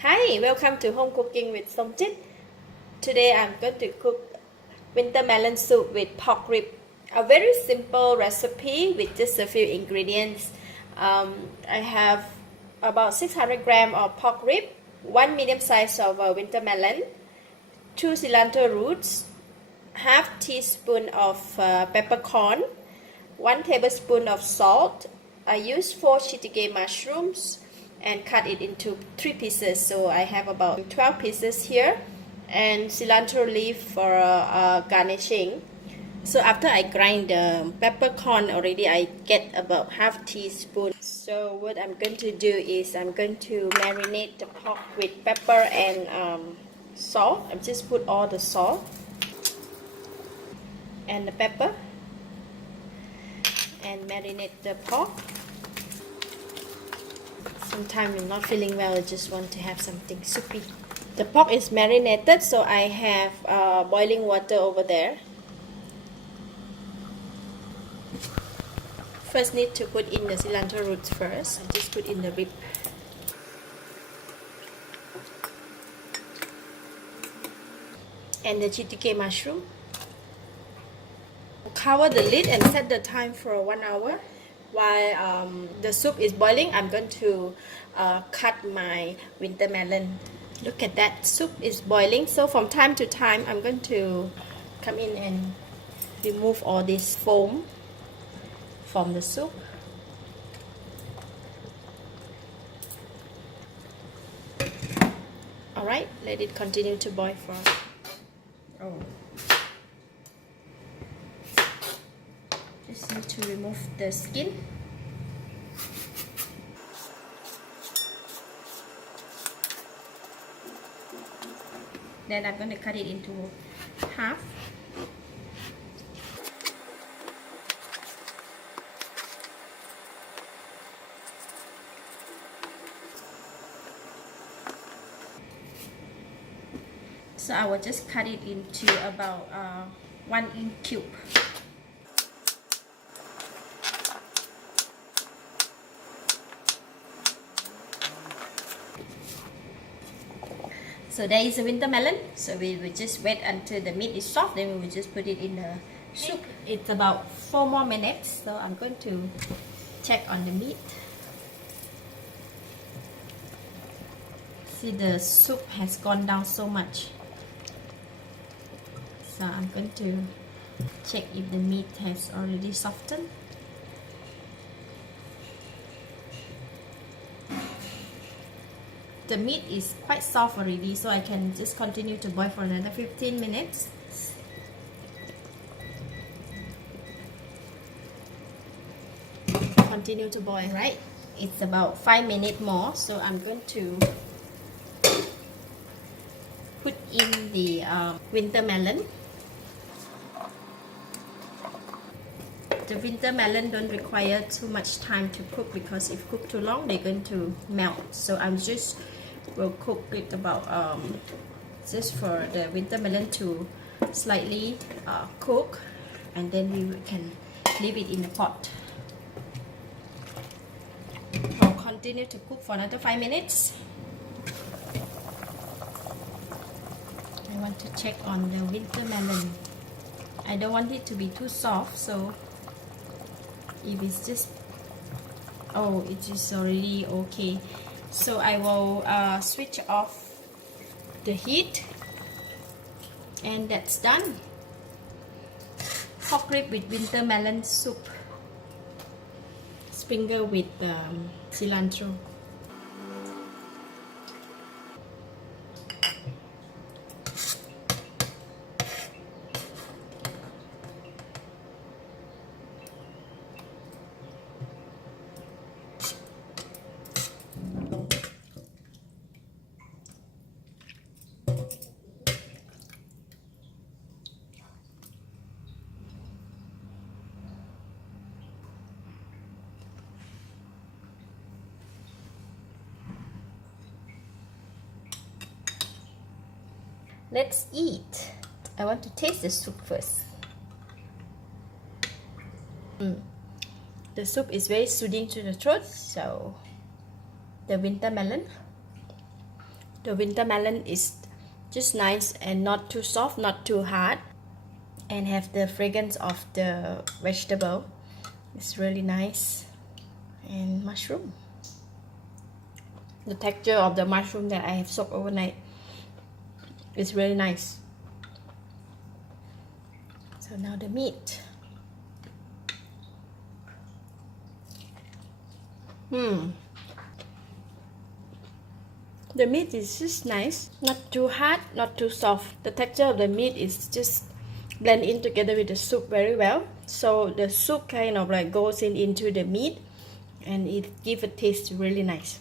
Hi, welcome to Home Cooking with Somjit. Today I'm going to cook winter melon soup with pork rib. A very simple recipe with just a few ingredients. I have about 600 grams of pork rib, 1 medium size of winter melon, 2 cilantro roots, half teaspoon of peppercorn, 1 tablespoon of salt. I used 4 shiitake mushrooms and cut it into 3 pieces, so I have about 12 pieces here, and cilantro leaf for garnishing. So after I grind the peppercorn already, I get about half teaspoon. So what I'm going to do is I'm going to marinate the pork with pepper and salt. I'm just put all the salt and the pepper and marinate the pork. Sometimes I'm not feeling well, I just want to have something soupy. The pork is marinated, so I have boiling water over there. First need to put in the cilantro roots first. I just put in the rib. And the shiitake mushroom. Cover the lid and set the time for 1 hour. While the soup is boiling, I'm going to cut my winter melon. Look at that, soup is boiling. So from time to time, I'm going to come in and remove all this foam from the soup. Alright, let it continue to boil for just need to remove the skin. Then I'm going to cut it into half. So I will just cut it into about 1-inch cube. So there is a winter melon. So we will just wait until the meat is soft. Then we will just put it in the soup. It's about 4 more minutes. So I'm going to check on the meat. See, the soup has gone down so much. So I'm going to check if the meat has already softened. The meat is quite soft already, so I can just continue to boil for another 15 minutes. Continue to boil, right? It's about 5 minutes more, so I'm going to put in the winter melon. The winter melon don't require too much time to cook, because if cooked too long, they're going to melt. So I'm just will cook it about just for the winter melon to slightly cook, and then we can leave it in the pot. I'll continue to cook for another 5 minutes. I want to check on the winter melon. I don't want it to be too soft, so if it's just, oh, it is already okay. So I will switch off the heat, and that's done. Pork rib with winter melon soup, sprinkled with cilantro. Let's eat. I want to taste the soup first. The soup is very soothing to the throat. So the winter melon, The winter melon is just nice and not too soft, not too hard, and have the fragrance of the vegetable. It's really nice. And mushroom. The texture of the mushroom that I have soaked overnight is really nice. So now the meat. The meat is just nice, not too hard, not too soft. The texture of the meat is just blend in together with the soup very well. So the soup kind of like goes into the meat and it gives a taste really nice.